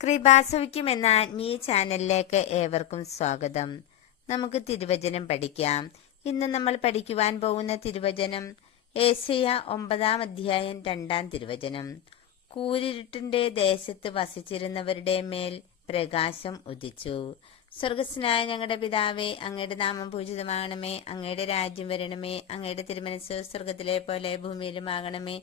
കൃപാസവിക്കും എന്ന ആത്മീയ ചാനലിലേക്ക് ഏവർക്കും സ്വാഗതം. നമുക്ക് തിരുവചനം പഠിക്കാം. ഇന്ന് നമ്മൾ പഠിക്കുവാൻ പോകുന്ന തിരുവചനം ഏഷ്യ ഒമ്പതാം അധ്യായം രണ്ടാം തിരുവചനം. കൂരിരുട്ടിന്റെ ദേശത്ത് വസിച്ചിരുന്നവരുടെ മേൽ പ്രകാശം ഉദിച്ചു. സ്വർഗസ്നായ ഞങ്ങളുടെ പിതാവേ അങ്ങയുടെ നാമം പൂജിതമാകണമേ അങ്ങയുടെ രാജ്യം വരണമേ അങ്ങയുടെ തിരുമനസ് സ്വർഗത്തിലെ പോലെ ഭൂമിയിലുമാകണമേ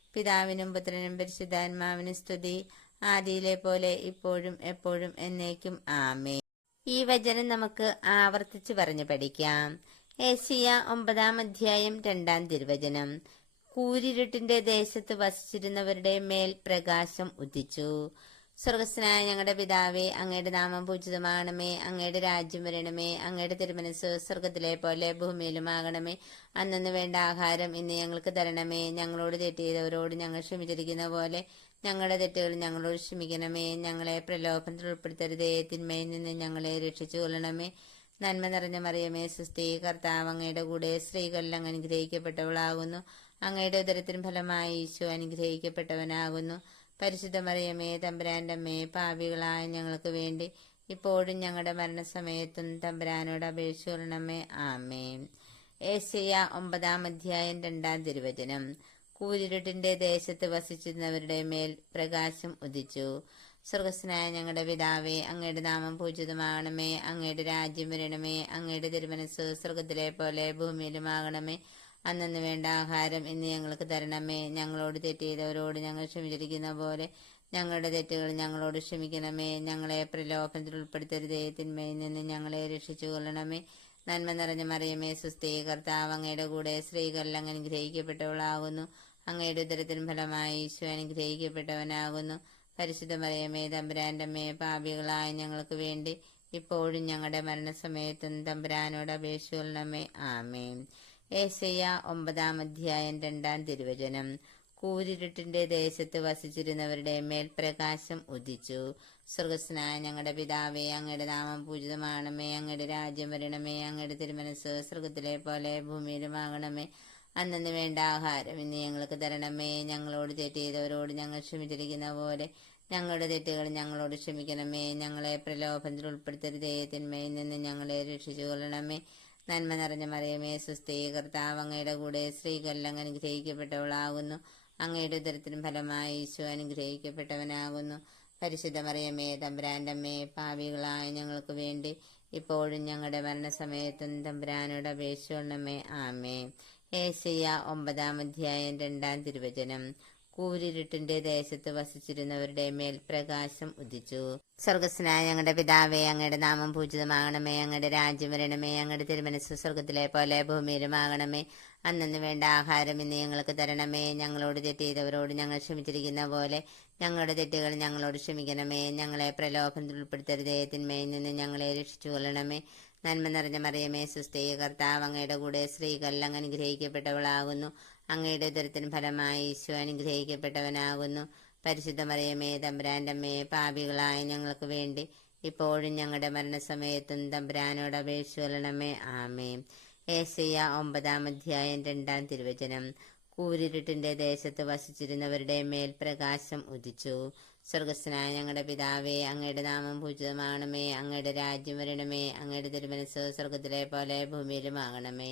പിതാവിനും പുത്രനും പരിശുദ്ധാത്മാവിനും സ്തുതി. ആദിയിലെ പോലെ ഇപ്പോഴും എപ്പോഴും എന്നേക്കും ആമേ ഈ വചനം നമുക്ക് ആവർത്തിച്ച് പറഞ്ഞു പഠിക്കാം. ഏഷ്യ ഒമ്പതാം അധ്യായം രണ്ടാം തിരുവചനം. കൂരിരുട്ടിന്റെ ദേശത്ത് വസിച്ചിരുന്നവരുടെ മേൽ പ്രകാശം ഉദിച്ചു. സ്വർഗസ്നായ ഞങ്ങളുടെ പിതാവേ അങ്ങയുടെ നാമം പൂജിതമാകണമേ അങ്ങയുടെ രാജ്യം വരണമേ അങ്ങയുടെ തിരുമനസ് സ്വർഗത്തിലെ പോലെ ഭൂമിയിലും ഭൂമിയിലുമാകണമേ. അന്നു വേണ്ട ആഹാരം ഇന്ന് ഞങ്ങൾക്ക് തരണമേ. ഞങ്ങളോട് തെറ്റ് ചെയ്തവരോട് ഞങ്ങൾ ക്ഷമിച്ചിരിക്കുന്ന പോലെ ഞങ്ങളുടെ തെറ്റുകൾ ഞങ്ങളോട് ക്ഷമിക്കണമേ. ഞങ്ങളെ പ്രലോഭനത്തിൽ ഉൾപ്പെടുത്തരുതേ. തിന്മയിൽ നിന്ന് ഞങ്ങളെ രക്ഷിച്ചു കൊള്ളണമേ. നന്മ നിറഞ്ഞ മറിയമേ സുസ്ഥി കർത്താവ് അങ്ങയുടെ കൂടെ സ്ത്രീകളിൽ അങ്ങ് അനുഗ്രഹിക്കപ്പെട്ടവളാകുന്നു. അങ്ങയുടെ ഉദരത്തിന് ഫലമായി ഈശോ അനുഗ്രഹിക്കപ്പെട്ടവനാകുന്നു. പരിശുദ്ധ മറിയമേ തമ്പുരാന്റെ അമ്മേ പാപികളായ ഞങ്ങൾക്ക് വേണ്ടി ഇപ്പോഴും ഞങ്ങളുടെ മരണസമയത്തും തമ്പുരാനോട് അപേക്ഷിച്ചു കൊള്ളണമേ. ആമേ ഏഷ്യ ഒമ്പതാം അധ്യായം രണ്ടാം തിരുവചനം. കൂരിരുട്ടിന്റെ ദേശത്ത് വസിച്ചിരുന്നവരുടെ മേൽ പ്രകാശം ഉദിച്ചു. സ്വർഗസ്നായ ഞങ്ങളുടെ പിതാവേ അങ്ങയുടെ നാമം പൂജിതമാകണമേ. അങ്ങയുടെ രാജ്യം വരണമേ. അങ്ങയുടെ തിരുമനസ് സ്വർഗത്തിലെ പോലെ ഭൂമിയിലുമാകണമേ. അന്നു വേണ്ട ആഹാരം ഇന്ന് ഞങ്ങൾക്ക് തരണമേ. ഞങ്ങളോട് തെറ്റ് ചെയ്തവരോട് ഞങ്ങൾ ക്ഷമിച്ചിരിക്കുന്ന പോലെ ഞങ്ങളുടെ തെറ്റുകൾ ഞങ്ങളോട് ക്ഷമിക്കണമേ. ഞങ്ങളെ പ്രലോഭനത്തിൽ ഉൾപ്പെടുത്തരുതേ. തിന്മയിൽ നിന്ന് ഞങ്ങളെ രക്ഷിച്ചു കൊള്ളണമേ. നന്മ നിറഞ്ഞ മറിയമേ സുസ്ഥീ കർത്താവ് അങ്ങയുടെ കൂടെ സ്ത്രീകളിൽ അങ്ങ് അനുഗ്രഹിക്കപ്പെട്ടവളാകുന്നു. അങ്ങയുടെ ഉദരത്തിൻ ഫലമായി ഈശോ അനുഗ്രഹിക്കപ്പെട്ടവനാകുന്നു. പരിശുദ്ധ മറിയമേ തമ്പുരാന്റെ അമ്മേ പാപികളായ ഞങ്ങൾക്ക് വേണ്ടി ഇപ്പോഴും ഞങ്ങളുടെ മരണസമയത്തും തമ്പുരാനോട് അപേക്ഷിക്കൊള്ളണമേ ആമേ ഏശയ്യ ഒമ്പതാം അധ്യായം രണ്ടാം തിരുവചനം. കൂരിരുട്ടിന്റെ ദേശത്ത് വസിച്ചിരുന്നവരുടെ മേൽ പ്രകാശം ഉദിച്ചു. സ്വർഗസ്നായ ഞങ്ങളുടെ പിതാവേ അങ്ങയുടെ നാമം പൂജിതമാണമേ അങ്ങയുടെ രാജ്യം വരണമേ അങ്ങയുടെ തിരുമനസ് സ്വർഗത്തിലെ പോലെ ഭൂമിയിലുമാകണമേ. അന്നു വേണ്ട ആഹാരം ഇന്ന് ഞങ്ങൾക്ക് തരണമേ. ഞങ്ങളോട് തെറ്റ് ചെയ്തവരോട് ഞങ്ങൾ ക്ഷമിച്ചിരിക്കുന്ന പോലെ ഞങ്ങളുടെ തെറ്റുകൾ ഞങ്ങളോട് ക്ഷമിക്കണമേ. ഞങ്ങളെ പ്രലോഭനത്തിൽ ഉൾപ്പെടുത്തരുതേ. തിന്മയിൽ നിന്ന് ഞങ്ങളെ രക്ഷിച്ചു കൊള്ളണമേ നന്മ നിറഞ്ഞ മറിയമേ സുസ്ഥീ കർത്താവ് അങ്ങയുടെ കൂടെ സ്ത്രീകളിൽ അനുഗ്രഹിക്കപ്പെട്ടവളാകുന്നു. അങ്ങയുടെ ഉദരത്തിനും ഫലമായി ഈശോ അനുഗ്രഹിക്കപ്പെട്ടവനാകുന്നു. പരിശുദ്ധ മറിയമേ തമ്പുരാന്റെ അമ്മേ പാവികളായ ഞങ്ങൾക്ക് വേണ്ടി ഇപ്പോഴും ഞങ്ങളുടെ മരണസമയത്തും തമ്പുരാനോട് അപേക്ഷിക്കണമേ ആമേ ഏശയ്യ ഒമ്പതാം അധ്യായം രണ്ടാം തിരുവചനം. കൂരിരുട്ടിന്റെ ദേശത്ത് വസിച്ചിരുന്നവരുടെ മേൽ പ്രകാശം ഉദിച്ചു. സ്വർഗസ്നായ ഞങ്ങളുടെ പിതാവേ അങ്ങയുടെ നാമം പൂജിതമാകണമേ അങ്ങയുടെ രാജ്യം വരണമേ അങ്ങയുടെ തിരുമനസ് സ്വർഗത്തിലെ പോലെ ഭൂമിയിലുമാകണമേ. അന്നു വേണ്ട ആഹാരം ഇന്ന് ഞങ്ങൾക്ക് തരണമേ. ഞങ്ങളോട് തെറ്റ് ചെയ്തവരോട് ഞങ്ങൾ ക്ഷമിച്ചിരിക്കുന്ന പോലെ ഞങ്ങളുടെ തെറ്റുകൾ ഞങ്ങളോട് ക്ഷമിക്കണമേ. ഞങ്ങളെ പ്രലോഭനത്തിൽ ഉൾപ്പെടുത്തരുതേ. തിന്മയിൽ നിന്ന് ഞങ്ങളെ രക്ഷിച്ചു കൊള്ളണമേ നന്മ നിറഞ്ഞ മറിയമേ സുസ്ഥീ അങ്ങയുടെ കൂടെ സ്ത്രീകളിൽ അങ്ങ് അങ്ങയുടെ ഉദരത്തിന് ഫലമായി ഈശോ അനുഗ്രഹിക്കപ്പെട്ടവനാകുന്നു. പരിശുദ്ധ മറിയമേ തമ്പുരാന്റെ അമ്മേ പാപികളായ ഞങ്ങൾക്ക് വേണ്ടി ഇപ്പോഴും ഞങ്ങളുടെ മരണസമയത്തും തമ്പുരാനോട് അപേക്ഷിച്ചു കൊള്ളണമേ. ആമേ ഏശയ്യ ഒമ്പതാം അധ്യായം രണ്ടാം തിരുവചനം. കൂരിരുട്ടിന്റെ ദേശത്ത് വസിച്ചിരുന്നവരുടെ മേൽ പ്രകാശം ഉദിച്ചു. സ്വർഗസ്നായ ഞങ്ങളുടെ പിതാവേ അങ്ങയുടെ നാമം പൂജിതമാകണമേ. അങ്ങയുടെ രാജ്യം വരണമേ. അങ്ങയുടെ തിരുമനസ് സ്വർഗത്തിലെ പോലെ ഭൂമിയിലുമാകണമേ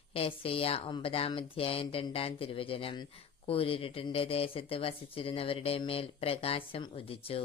ഏസയ്യ ഒമ്പതാം അധ്യായം രണ്ടാം തിരുവചനം. കൂരിരുട്ടിന്റെ ദേശത്ത് വസിച്ചിരുന്നവരുടെ മേൽ പ്രകാശം ഉദിച്ചു.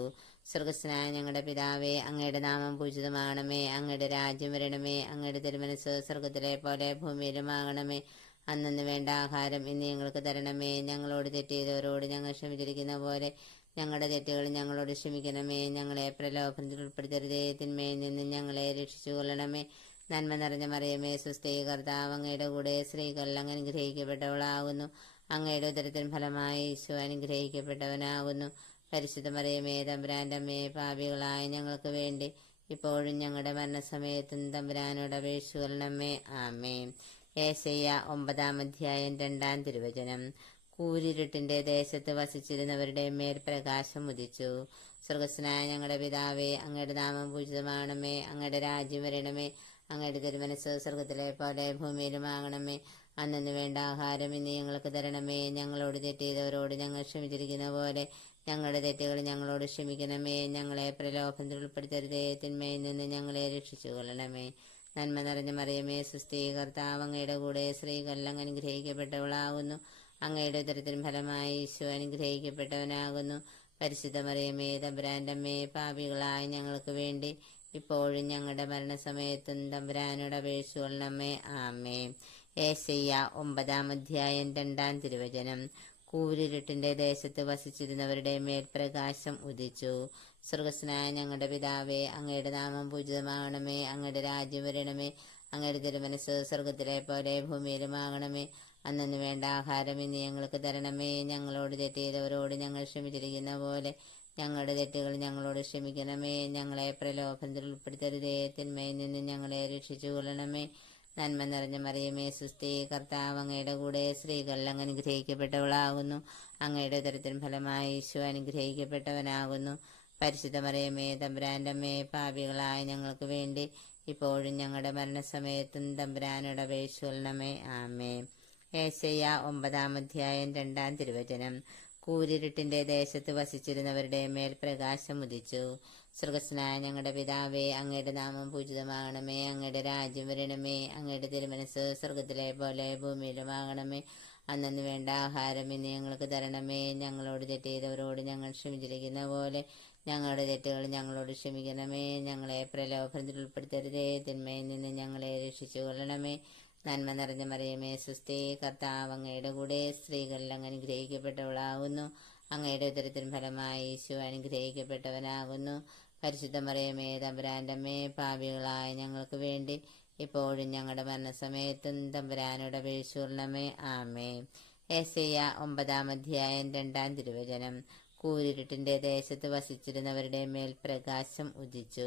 സ്വർഗസ്നായ ഞങ്ങളുടെ പിതാവേ അങ്ങയുടെ നാമം പൂജിതമാകണമേ അങ്ങയുടെ രാജ്യം വരണമേ അങ്ങയുടെ തിരുമനസ് സ്വർഗത്തിലെ പോലെ ഭൂമിയിലുമാകണമേ അന്നു വേണ്ട ആഹാരം ഇന്ന് ഞങ്ങൾക്ക് തരണമേ. ഞങ്ങളോട് തെറ്റിയതവരോട് ഞങ്ങൾ ക്ഷമിച്ചിരിക്കുന്ന പോലെ ഞങ്ങളുടെ തെറ്റുകൾ ഞങ്ങളോട് ക്ഷമിക്കണമേ. ഞങ്ങളെ പ്രലോഭനത്തിൽ ഉൾപ്പെടുത്തരുതേ. തിന്മയിൽ നിന്ന് ഞങ്ങളെ രക്ഷിച്ചു കൊള്ളണമേ നന്മ നിറഞ്ഞ മറിയമേ സുസ്ഥേ കർത്താവ് അങ്ങയുടെ കൂടെ സ്ത്രീകൾ അങ്ങ് അനുഗ്രഹിക്കപ്പെട്ടവളാകുന്നു. അങ്ങയുടെ ഉദരത്തിൻ ഫലമായി ഈശോ അനുഗ്രഹിക്കപ്പെട്ടവനാകുന്നു. പരിശുദ്ധ മറിയമേ തമ്പുരാന്റെ അമ്മേ പാപികളായ ഞങ്ങൾക്ക് വേണ്ടി ഇപ്പോഴും ഞങ്ങളുടെ മരണസമയത്തും തമ്പുരാനോട് അപേക്ഷിച്ചു കൊള്ളണമേ ആമേ ഏശയ്യ ഒമ്പതാം അധ്യായം രണ്ടാം തിരുവചനം. കൂരിരുട്ടിന്റെ ദേശത്ത് വസിച്ചിരുന്നവരുടെ മേൽ പ്രകാശം ഉദിച്ചു. സ്വർഗസ്നായ ഞങ്ങളുടെ പിതാവേ അങ്ങയുടെ നാമം പൂജിതമാണമേ അങ്ങയുടെ രാജ്യം വരണമേ. അങ്ങയുടെ തിരുമനസ് സ്വർഗത്തിലെ പോലെ ഭൂമിയിലും ആകണമേ. അന്നു വേണ്ട ആഹാരം ഇന്ന് ഞങ്ങൾക്ക് തരണമേ. ഞങ്ങളോട് തെറ്റ് ഞങ്ങൾ ക്ഷമിച്ചിരിക്കുന്ന പോലെ ഞങ്ങളുടെ തെറ്റുകൾ ഞങ്ങളോട് ക്ഷമിക്കണമേ. ഞങ്ങളെ പ്രലോഭനത്തിൽ ഉൾപ്പെടുത്തരുതേ. തിന്മയിൽ നിന്ന് ഞങ്ങളെ രക്ഷിച്ചു കൊള്ളണമേ. നന്മ നിറഞ്ഞ മറിയമേ സുസ്ഥീ അങ്ങയുടെ കൂടെ സ്ത്രീകൾ അങ്ങ് അനുഗ്രഹിക്കപ്പെട്ടവളാകുന്നു അങ്ങയുടെ ഉദരത്തിനും ഫലമായി ഈശോ അനുഗ്രഹിക്കപ്പെട്ടവനാകുന്നു. പരിശുദ്ധ മറിയമേ തമ്പുരാന്റെ പാപികളായ ഞങ്ങൾക്ക് വേണ്ടി ഇപ്പോഴും ഞങ്ങളുടെ മരണസമയത്തും തമ്പുരാനോട് അപേക്ഷിച്ചു കൊള്ളണമേ ആമേ ഏശയ്യ ഒമ്പതാം അധ്യായം രണ്ടാം തിരുവചനം. കൂരിരുട്ടിന്റെ ദേശത്ത് വസിച്ചിരുന്നവരുടെ മേൽ പ്രകാശം ഉദിച്ചു. സ്വർഗസ്നായ ഞങ്ങളുടെ പിതാവേ അങ്ങയുടെ നാമം പൂജിതമാകണമേ അങ്ങയുടെ രാജ്യം വരണമേ അങ്ങയുടെ തിരുമനസ് സ്വർഗത്തിലെ പോലെ ഭൂമിയിലുമാകണമേ. അന്നു വേണ്ട ആഹാരം ഇനി ഞങ്ങൾക്ക് തരണമേ. ഞങ്ങളോട് തെറ്റിയതവരോട് ഞങ്ങൾ ക്ഷമിച്ചിരിക്കുന്ന പോലെ ഞങ്ങളുടെ തെറ്റുകൾ ഞങ്ങളോട് ക്ഷമിക്കണമേ. ഞങ്ങളെ പ്രലോഭനത്തിൽ ഉൾപ്പെടുത്തരുതേ. തിന്മയിൽ നിന്ന് ഞങ്ങളെ രക്ഷിച്ചു കൊള്ളണമേ. നന്മ നിറഞ്ഞ മറിയമേ സുസ്ഥി കർത്താവ് അങ്ങയുടെ കൂടെ സ്ത്രീകൾ അങ്ങ് അനുഗ്രഹിക്കപ്പെട്ടവളാകുന്നു. അങ്ങയുടെ ഉദരത്തിൻ ഫലമായി ഈശോ അനുഗ്രഹിക്കപ്പെട്ടവനാകുന്നു. പരിശുദ്ധ മറിയമേ തമ്പുരാന്റമ്മേ പാപികളായ ഞങ്ങൾക്ക് വേണ്ടി ഇപ്പോഴും ഞങ്ങളുടെ മരണസമയത്തും തമ്പുരാനോട് കൊള്ളണമേ. ആമേ ഏശയ്യ ഒമ്പതാം അധ്യായം രണ്ടാം തിരുവചനം. കൂരിരുട്ടിന്റെ ദേശത്ത് വസിച്ചിരുന്നവരുടെ മേൽ പ്രകാശം ഉദിച്ചു. സ്വർഗസ്നായ ഞങ്ങളുടെ പിതാവേ അങ്ങയുടെ നാമം പൂജിതമാകണമേ അങ്ങയുടെ രാജ്യം വരണമേ അങ്ങയുടെ തിരുമനസ് സ്വർഗത്തിലെ പോലെ ഭൂമിയിലുമാകണമേ. അന്നു വേണ്ട ആഹാരം ഇന്ന് ഞങ്ങൾക്ക് തരണമേ. ഞങ്ങളോട് തെറ്റ് ചെയ്തവരോട് ഞങ്ങൾ ക്ഷമിച്ചിരിക്കുന്ന പോലെ ഞങ്ങളുടെ തെറ്റുകൾ ഞങ്ങളോട് ക്ഷമിക്കണമേ. ഞങ്ങളെ പ്രലോഭനത്തിൽ ഉൾപ്പെടുത്തരുതേ. തിന്മയിൽ നിന്ന് ഞങ്ങളെ രക്ഷിച്ചു കൊള്ളണമേ നന്മ നിറഞ്ഞ മറിയമേ സുസ്ഥേ കർത്താവ് അങ്ങയുടെ കൂടെ സ്ത്രീകളിൽ അങ്ങ് അനുഗ്രഹിക്കപ്പെട്ടവളാകുന്നു അങ്ങയുടെ ഉത്തരത്തിന് ഫലമായി ഈശോ അനുഗ്രഹിക്കപ്പെട്ടവനാകുന്നു. പരിശുദ്ധ മറിയമേ തമ്പുരാന്റെ പാപികളായ ഞങ്ങൾക്ക് വേണ്ടി ഇപ്പോഴും ഞങ്ങളുടെ മരണസമയത്തും തമ്പുരാനോട് അപേക്ഷിച്ചുകൊള്ളണമേ. ആമേ എസയ്യ ഒമ്പതാം അധ്യായം രണ്ടാം തിരുവചനം. കൂരിരുട്ടിന്റെ ദേശത്ത് വസിച്ചിരുന്നവരുടെ മേൽ പ്രകാശം ഉദിച്ചു.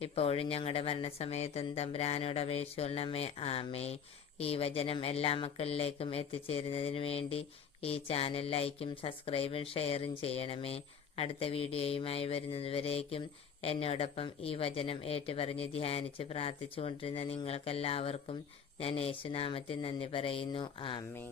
ഇപ്പോഴും ഞങ്ങളുടെ മരണസമയത്തും തമ്പുരാനോട് അപേക്ഷിക്കൊള്ളമേ ആമേ ഈ വചനം എല്ലാ മക്കളിലേക്കും എത്തിച്ചേരുന്നതിന് വേണ്ടി ഈ ചാനൽ ലൈക്കും സബ്സ്ക്രൈബും ഷെയറും ചെയ്യണമേ. അടുത്ത വീഡിയോയുമായി വരുന്നതുവരേക്കും എന്നോടൊപ്പം ഈ വചനം ഏറ്റുപറഞ്ഞ് ധ്യാനിച്ച് പ്രാർത്ഥിച്ചുകൊണ്ടിരുന്ന നിങ്ങൾക്കെല്ലാവർക്കും ഞാൻ യേശുനാമത്തിൽ നന്ദി പറയുന്നു. ആമേ